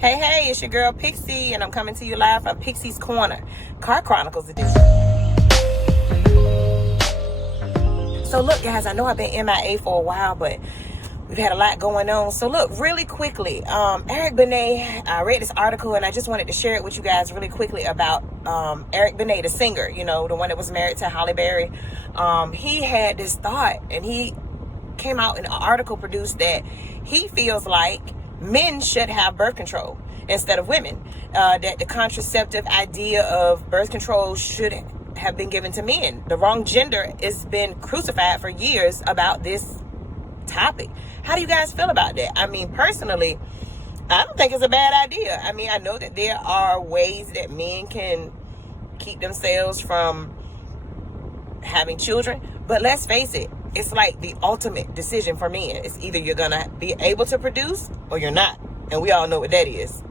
Hey, it's your girl Pixie, and I'm coming to you live from Pixie's Corner, Car Chronicles edition. So look, guys, I know I've been MIA for a while, but we've had a lot going on. So look, really quickly, Eric Benet, I read this article, and I just wanted to share it with you guys really quickly about Eric Benet, the singer, you know, the one that was married to Halle Berry. He had this thought, and he came out in an article produced that he feels like men should have birth control instead of women, that the contraceptive idea of birth control should have been given to men. The wrong gender has been crucified for years about this topic. How do you guys feel about that? I mean, personally, I don't think it's a bad idea. I mean, I know that there are ways that men can keep themselves from having children, but let's face it, it's like the ultimate decision for men. It's either you're gonna be able to produce or you're not, and we all know what that is.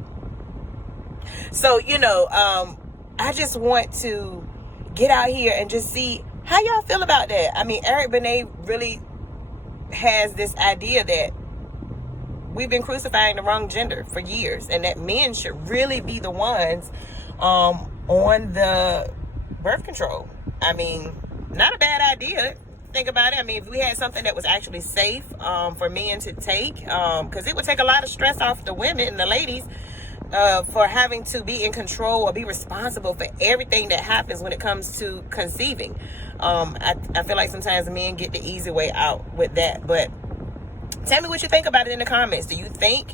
So, you know, I just want to get out here and just see how y'all feel about that. I mean, Eric Benet really has this idea that we've been crucifying the wrong gender for years, and that men should really be the ones on the birth control. I mean, not a bad idea. Think about it. I mean, if we had something that was actually safe for men to take, because it would take a lot of stress off the women and the ladies for having to be in control or be responsible for everything that happens when it comes to conceiving. I feel like sometimes men get the easy way out with that. But tell me what you think about it in the comments. Do you think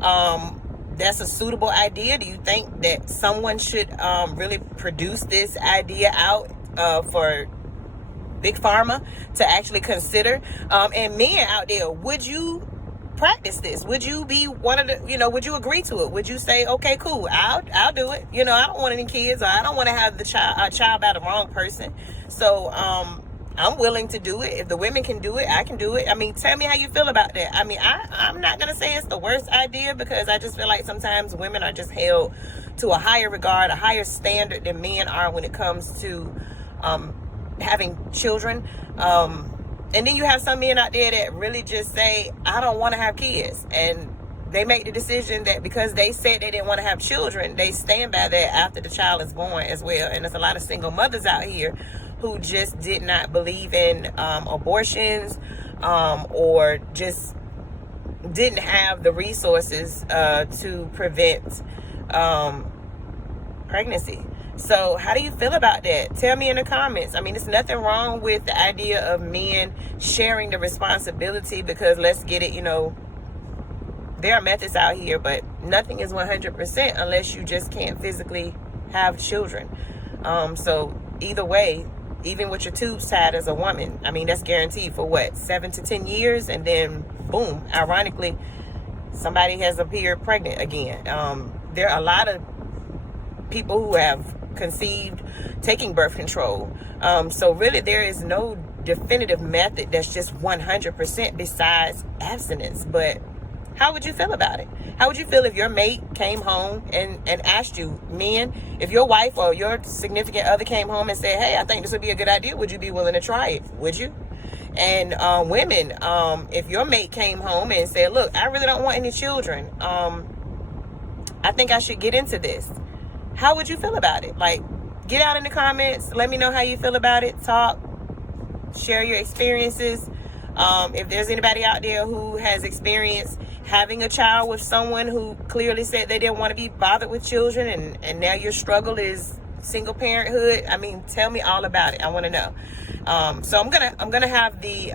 that's a suitable idea? Do you think that someone should really produce this idea out for Big Pharma to actually consider? And men out there, would you practice this? Would you be one of the, you know, would you agree to it? Would you say, okay, cool, I'll do it? You know, I don't want any kids, or I don't want to have a child by the wrong person. So I'm willing to do it. If the women can do it, I can do it. I mean, tell me how you feel about that. I mean, I'm not going to say it's the worst idea, because I just feel like sometimes women are just held to a higher regard, a higher standard than men are when it comes to having children. And then you have some men out there that really just say, I don't want to have kids. And they make the decision that because they said they didn't want to have children, they stand by that after the child is born as well. And there's a lot of single mothers out here who just did not believe in abortions, or just didn't have the resources to prevent pregnancy. So how do you feel about that? Tell me in the comments. I mean, there's nothing wrong with the idea of men sharing the responsibility, because let's get it, you know, there are methods out here, but nothing is 100% unless you just can't physically have children. So either way, even with your tubes tied as a woman, I mean, that's guaranteed for what, 7 to 10 years, and then boom, ironically, somebody has appeared pregnant again. There are a lot of people who have conceived taking birth control. So really there is no definitive method that's just 100% besides abstinence. But how would you feel about it? How would you feel if your mate came home and asked you? Men, if your wife or your significant other came home and said, hey, I think this would be a good idea, would you be willing to try it? Would you? And women, if your mate came home and said, look, I really don't want any children, I think I should get into this, how would you feel about it? Like, get out in the comments. Let me know how you feel about it. Talk. Share your experiences. If there's anybody out there who has experienced having a child with someone who clearly said they didn't want to be bothered with children, and now your struggle is single parenthood, I mean, tell me all about it. I want to know. So I'm gonna have the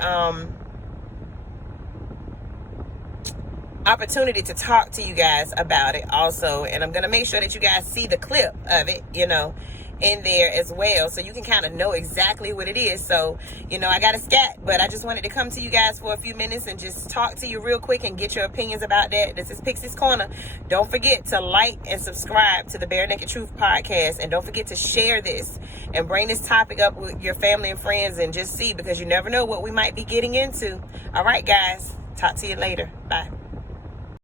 opportunity to talk to you guys about it also, and I'm gonna make sure that you guys see the clip of it, you know, in there as well, so you can kind of know exactly what it is. So, you know, I got a scat, but I just wanted to come to you guys for a few minutes and just talk to you real quick and get your opinions about that. This is Pixie's Corner. Don't forget to like and subscribe to the Bare Naked Truth podcast, and don't forget to share this and bring this topic up with your family and friends, and just see, because you never know what we might be getting into. All right, guys, talk to you later. Bye.